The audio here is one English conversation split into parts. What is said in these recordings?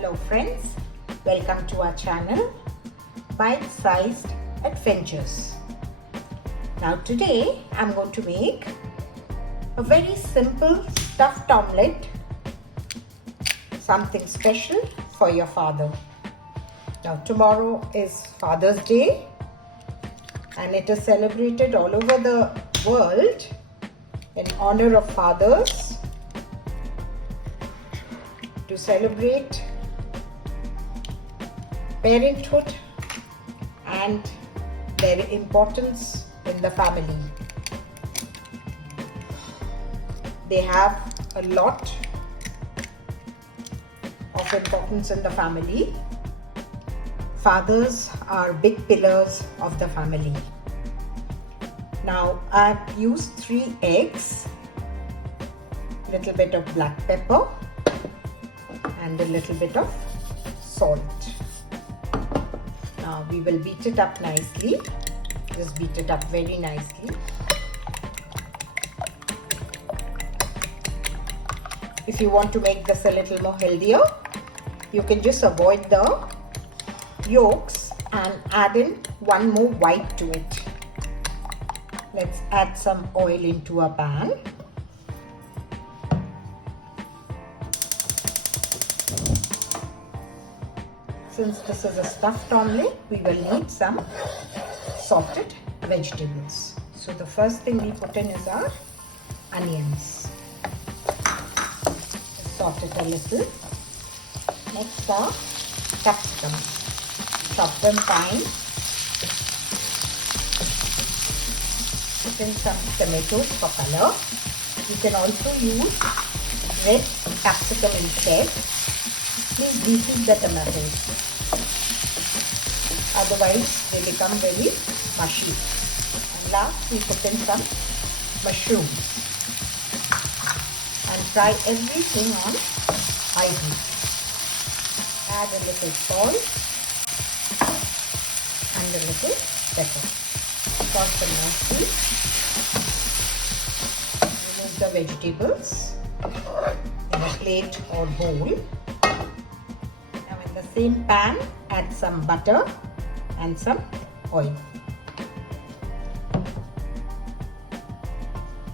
Hello friends, welcome to our channel Bite-Sized Adventures. Now today I'm going to make a very simple stuffed omelette, something special for your father. Now tomorrow is Father's Day and it is celebrated all over the world in honor of fathers, to celebrate parenthood and their importance in the family. They have a lot of importance in the family. Fathers are big pillars of the family. Now I've used 3 eggs, little bit of black pepper and a little bit of salt. Now we will beat it up nicely. Just beat it up very nicely. If you want to make this a little more healthier, you can just avoid the yolks and add in one more white to it. Let's add some oil into a pan. Since this is a stuffed omelette, we will need some sorted vegetables. So the first thing we put in is our onions. Sort it a little. Next are capsicums. Chop them fine. Put in some tomatoes for color. You can also use red capsicum instead. Please deheat the tomatoes. Otherwise they become very mushy. And last we put in some mushroom. And fry everything on high heat. Add a little salt and a little pepper. Toss them nicely. Remove the vegetables in a plate or bowl. Now in the same pan, add some butter and some oil.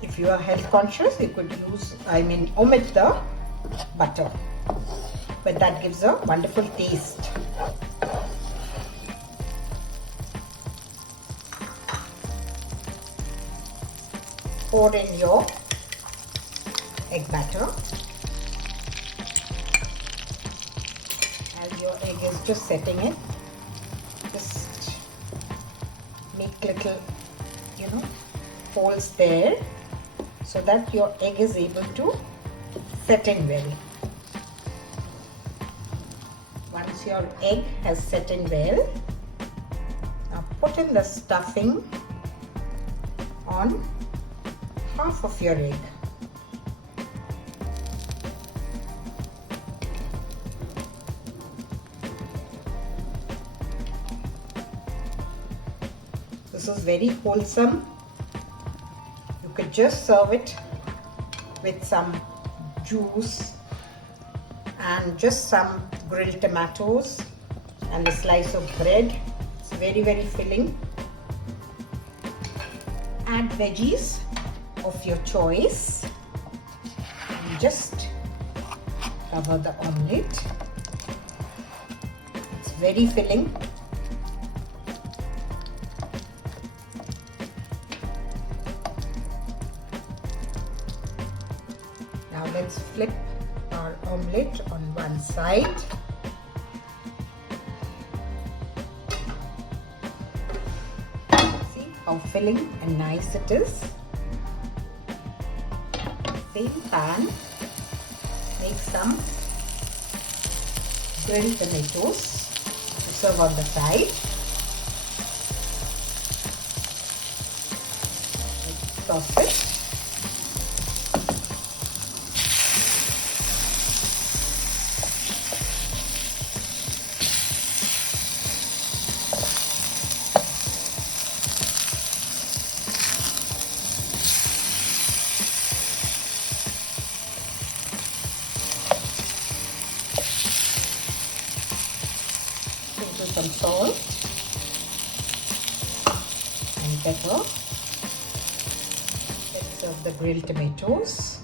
If you are health conscious, you could omit the butter, but that gives a wonderful taste. Pour in your egg batter. As your egg is just setting in, just make little, holes there so that your egg is able to set in well. Once your egg has set in well, now put in the stuffing on half of your egg. This is very wholesome. You could just serve it with some juice and just some grilled tomatoes and a slice of bread. It's very, very filling. Add veggies of your choice and just cover the omelette. It's very filling. Now let's flip our omelette on one side. See how filling and nice it is. Same pan, make some grilled tomatoes to serve on the side. Let's toss it. some salt and pepper. Let's serve the grilled tomatoes.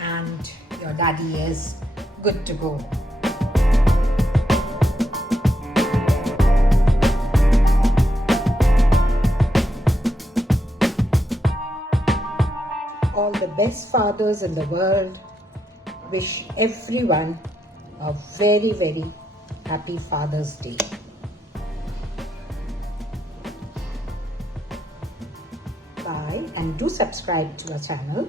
And your daddy is good to go. All the best fathers in the world. Wish everyone a very, very happy Father's Day. Bye, and do subscribe to our channel.